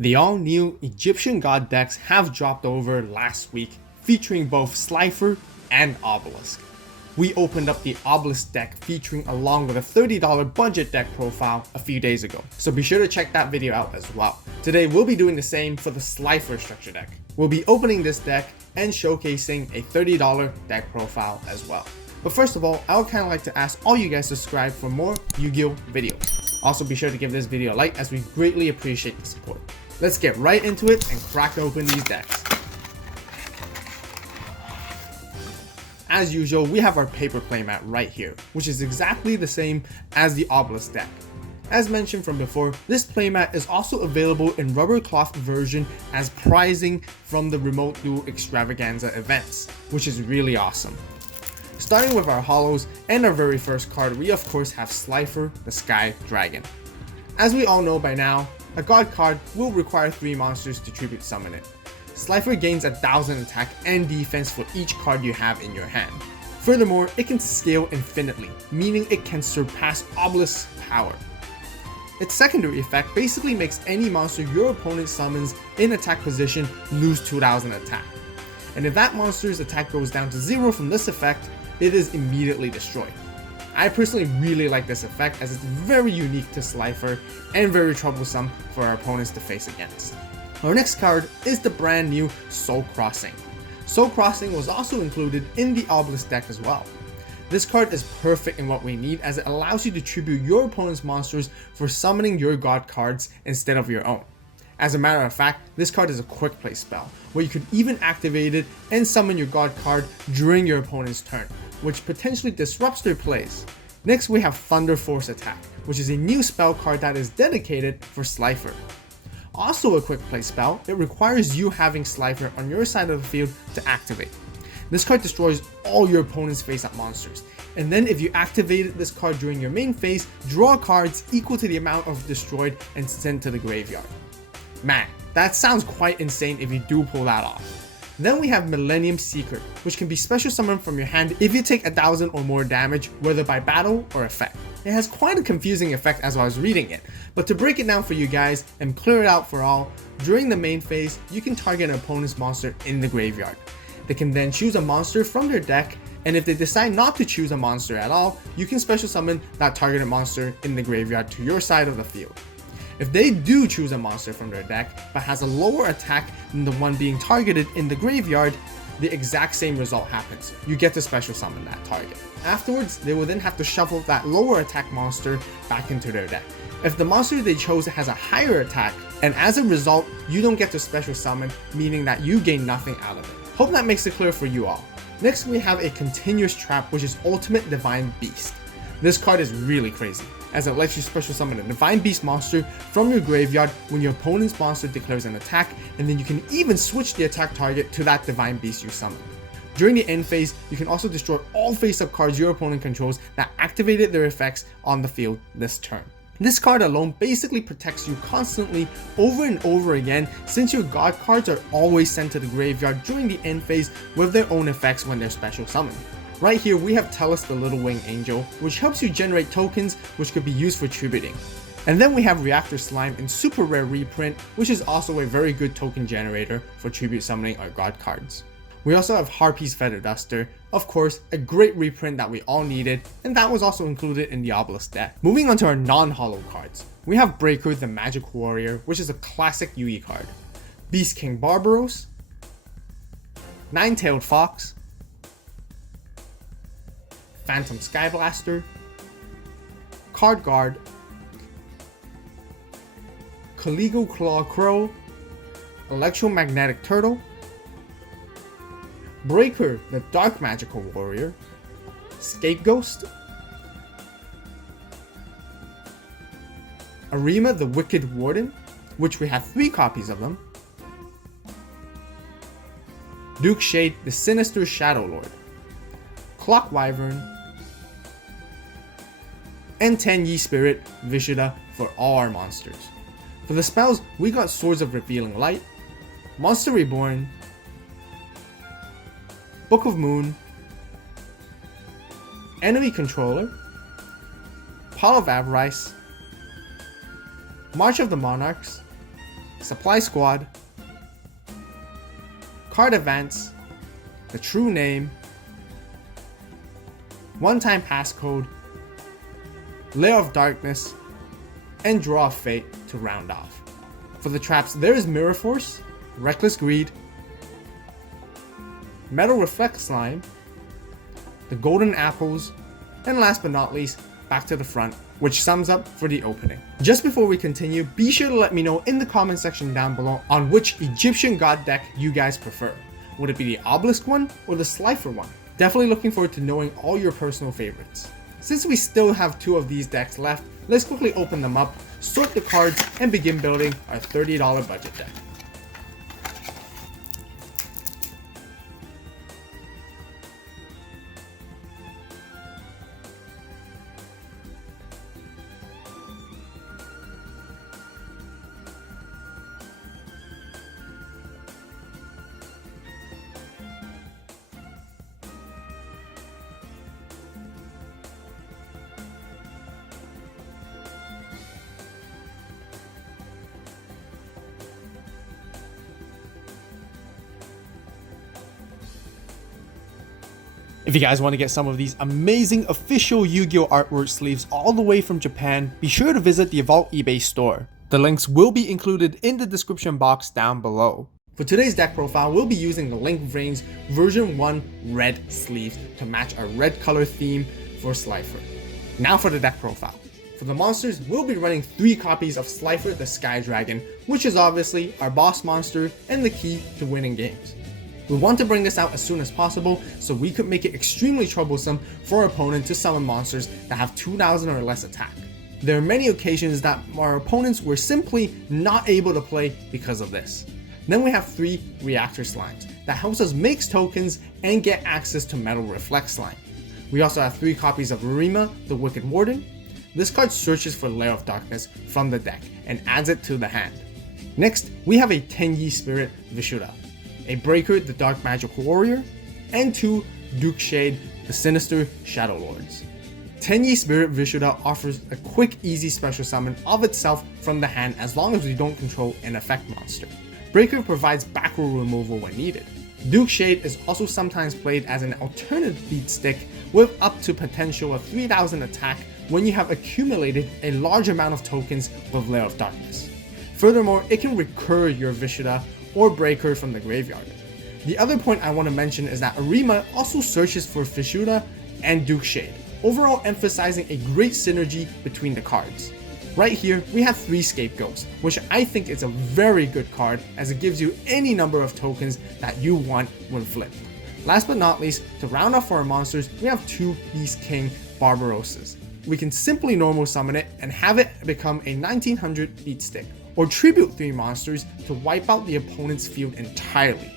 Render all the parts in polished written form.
The all-new Egyptian god decks have dropped over last week, featuring both Slifer and Obelisk. We opened up the Obelisk deck featuring along with a $30 budget deck profile a few days ago, so be sure to check that video out as well. Today we'll be doing the same for the Slifer structure deck. We'll be opening this deck and showcasing a $30 deck profile as well. But first of all, I would kind of like to ask all you guys to subscribe for more Yu-Gi-Oh videos. Also be sure to give this video a like as we greatly appreciate the support. Let's get right into it and crack open these decks. As usual, we have our paper playmat right here, which is exactly the same as the Obelisk deck. As mentioned from before, this playmat is also available in rubber cloth version as prizing from the Remote Duel Extravaganza events, which is really awesome. Starting with our holos and our very first card, we of course have Slifer the Sky Dragon. As we all know by now, a god card will require 3 monsters to tribute summon it. Slifer gains 1000 attack and defense for each card you have in your hand. Furthermore, it can scale infinitely, meaning it can surpass Obelisk's power. Its secondary effect basically makes any monster your opponent summons in attack position lose 2000 attack. And if that monster's attack goes down to 0 from this effect, it is immediately destroyed. I personally really like this effect as it's very unique to Slifer and very troublesome for our opponents to face against. Our next card is the brand new Soul Crossing. Soul Crossing was also included in the Obelisk deck as well. This card is perfect in what we need as it allows you to tribute your opponent's monsters for summoning your god cards instead of your own. As a matter of fact, this card is a quick play spell, where you could even activate it and summon your god card during your opponent's turn, which potentially disrupts their plays. Next we have Thunder Force Attack, which is a new spell card that is dedicated for Slifer. Also a quick play spell, it requires you having Slifer on your side of the field to activate. This card destroys all your opponent's face-up monsters, and then if you activated this card during your main phase, draw cards equal to the amount of destroyed and sent to the graveyard. Man, that sounds quite insane if you do pull that off. Then we have Millennium Seeker, which can be special summoned from your hand if you take 1000 or more damage, whether by battle or effect. It has quite a confusing effect as I was reading it, but to break it down for you guys and clear it out for all, during the main phase, you can target an opponent's monster in the graveyard. They can then choose a monster from their deck, and if they decide not to choose a monster at all, you can special summon that targeted monster in the graveyard to your side of the field. If they do choose a monster from their deck, but has a lower attack than the one being targeted in the graveyard, the exact same result happens. You get to special summon that target. Afterwards, they will then have to shuffle that lower attack monster back into their deck. If the monster they chose has a higher attack, and as a result, you don't get to special summon, meaning that you gain nothing out of it. Hope that makes it clear for you all. Next we have a continuous trap, which is Ultimate Divine Beast. This card is really crazy, as it lets you special summon a Divine Beast monster from your graveyard when your opponent's monster declares an attack, and then you can even switch the attack target to that Divine Beast you summoned. During the end phase, you can also destroy all face-up cards your opponent controls that activated their effects on the field this turn. This card alone basically protects you constantly over and over again, since your god cards are always sent to the graveyard during the end phase with their own effects when they're special summoned. Right here we have Tellus the Little Winged Angel, which helps you generate tokens which could be used for tributing. And then we have Reactor Slime in super rare reprint, which is also a very good token generator for tribute summoning our god cards. We also have Harpy's Feather Duster, of course a great reprint that we all needed, and that was also included in the Obelisk deck. Moving on to our non-holo cards, we have Breaker the Magic Warrior, which is a classic Yu-Gi card, Beast King Barbaros, Nine-Tailed Fox, Phantom Skyblaster, Card Guard, Caligo Claw Crow, Electromagnetic Turtle, Breaker the Dark Magical Warrior, Scapegoat, Arima the Wicked Warden, which we have 3 copies of them, Duke Shade the Sinister Shadow Lord, Clock Wyvern, and Tenyi Spirit Vishida for all our monsters. For the spells, we got Swords of Revealing Light, Monster Reborn, Book of Moon, Enemy Controller, Pile of Avarice, March of the Monarchs, Supply Squad, Card Advance, the True Name, One-Time Passcode, Layer of Darkness, and Draw of Fate to round off. For the traps, there is Mirror Force, Reckless Greed, Metal Reflect Slime, the Golden Apples, and last but not least, back to the front, which sums up for the opening. Just before we continue, be sure to let me know in the comment section down below on which Egyptian god deck you guys prefer. Would it be the Obelisk one or the Slifer one? Definitely looking forward to knowing all your personal favorites. Since we still have 2 of these decks left, let's quickly open them up, sort the cards, and begin building our $30 budget deck. If you guys want to get some of these amazing official Yu-Gi-Oh artwork sleeves all the way from Japan, be sure to visit the AVAULT eBay store. The links will be included in the description box down below. For today's deck profile, we'll be using the Link Vrains version 1 red sleeves to match our red color theme for Slifer. Now for the deck profile. For the monsters, we'll be running 3 copies of Slifer the Sky Dragon, which is obviously our boss monster and the key to winning games. We want to bring this out as soon as possible so we could make it extremely troublesome for our opponent to summon monsters that have 2,000 or less attack. There are many occasions that our opponents were simply not able to play because of this. Then we have 3 reactor slimes that helps us mix tokens and get access to Metal Reflect Slime. We also have 3 copies of Arima, the Wicked Warden. This card searches for Layer of Darkness from the deck and adds it to the hand. Next, we have a Tenyi Spirit Vishuddha, a Breaker, the Dark Magic Warrior, and 2 Duke Shade, the Sinister Shadow Lords. Tenyi Spirit Vishuddha offers a quick, easy special summon of itself from the hand as long as we don't control an effect monster. Breaker provides back row removal when needed. Duke Shade is also sometimes played as an alternative beat stick with up to potential of 3,000 attack when you have accumulated a large amount of tokens with Layer of Darkness. Furthermore, it can recur your Vishuddha or Breaker from the graveyard. The other point I want to mention is that Arima also searches for Vishuddha and Duke Shade, overall emphasizing a great synergy between the cards. Right here, we have 3 Scapegoats, which I think is a very good card as it gives you any number of tokens that you want when flipped. Last but not least, to round off our monsters, we have 2 Beast King Barbarossas. We can simply normal summon it and have it become a 1900 beat stick, or tribute 3 monsters to wipe out the opponent's field entirely.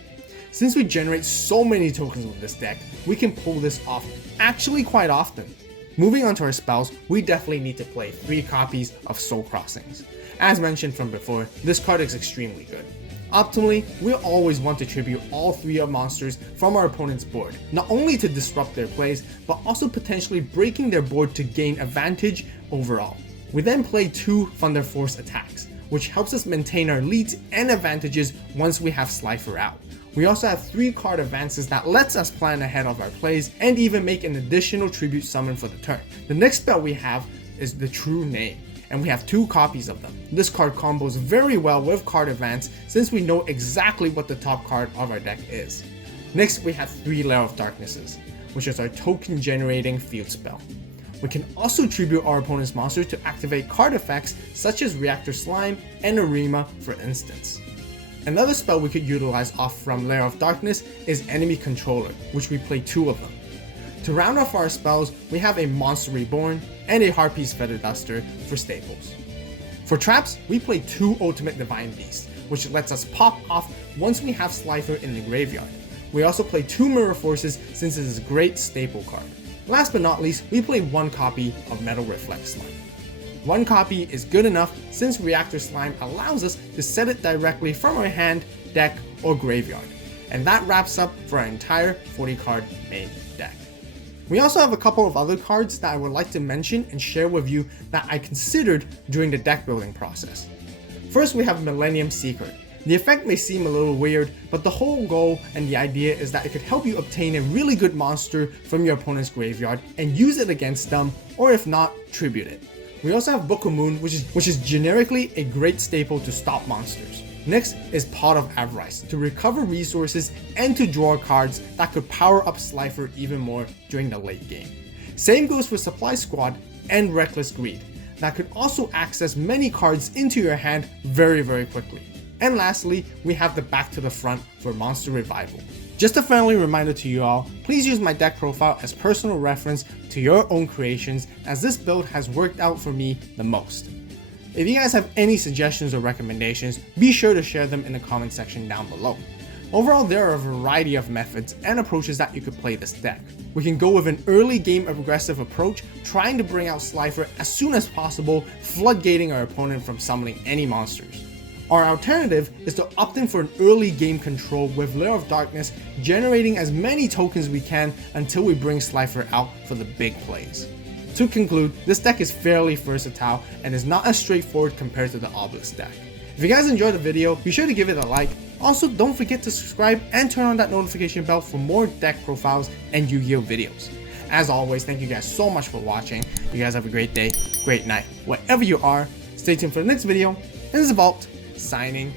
Since we generate so many tokens with this deck, we can pull this off actually quite often. Moving on to our spells, we definitely need to play 3 copies of Soul Crossings. As mentioned from before, this card is extremely good. Optimally, we'll always want to tribute all 3 of monsters from our opponent's board, not only to disrupt their plays, but also potentially breaking their board to gain advantage overall. We then play 2 Thunder Force attacks, which helps us maintain our leads and advantages once we have Slifer out. We also have 3 card advances that lets us plan ahead of our plays and even make an additional tribute summon for the turn. The next spell we have is the True Name, and we have 2 copies of them. This card combos very well with card advance since we know exactly what the top card of our deck is. Next, we have 3 Layer of Darknesses, which is our token generating field spell. We can also tribute our opponent's monster to activate card effects such as Reactor Slime and Arima, for instance. Another spell we could utilize off from Layer of Darkness is Enemy Controller, which we play 2 of them. To round off our spells, we have a Monster Reborn and a Harpy's Feather Duster for staples. For traps, we play 2 Ultimate Divine Beasts, which lets us pop off once we have Slifer in the graveyard. We also play 2 Mirror Forces since it is a great staple card. Last but not least, we play 1 copy of Metal Reflect Slime. 1 copy is good enough since Reactor Slime allows us to set it directly from our hand, deck, or graveyard. And that wraps up for our entire 40 card main deck. We also have a couple of other cards that I would like to mention and share with you that I considered during the deck building process. First, we have Millennium Seeker. The effect may seem a little weird, but the whole goal and the idea is that it could help you obtain a really good monster from your opponent's graveyard and use it against them, or if not, tribute it. We also have Book of Moon, which is generically a great staple to stop monsters. Next is Pot of Avarice, to recover resources and to draw cards that could power up Slifer even more during the late game. Same goes for Supply Squad and Reckless Greed, that could also access many cards into your hand very quickly. And lastly, we have the Back to the Front for Monster Revival. Just a friendly reminder to you all, please use my deck profile as personal reference to your own creations, as this build has worked out for me the most. If you guys have any suggestions or recommendations, be sure to share them in the comment section down below. Overall, there are a variety of methods and approaches that you could play this deck. We can go with an early game aggressive approach, trying to bring out Slifer as soon as possible, floodgating our opponent from summoning any monsters. Our alternative is to opt in for an early game control with Lair of Darkness, generating as many tokens we can until we bring Slifer out for the big plays. To conclude, this deck is fairly versatile and is not as straightforward compared to the Obelisk deck. If you guys enjoyed the video, be sure to give it a like. Also, don't forget to subscribe and turn on that notification bell for more deck profiles and Yu-Gi-Oh videos. As always, thank you guys so much for watching. You guys have a great day, great night, wherever you are. Stay tuned for the next video, and this is AVAULT, signing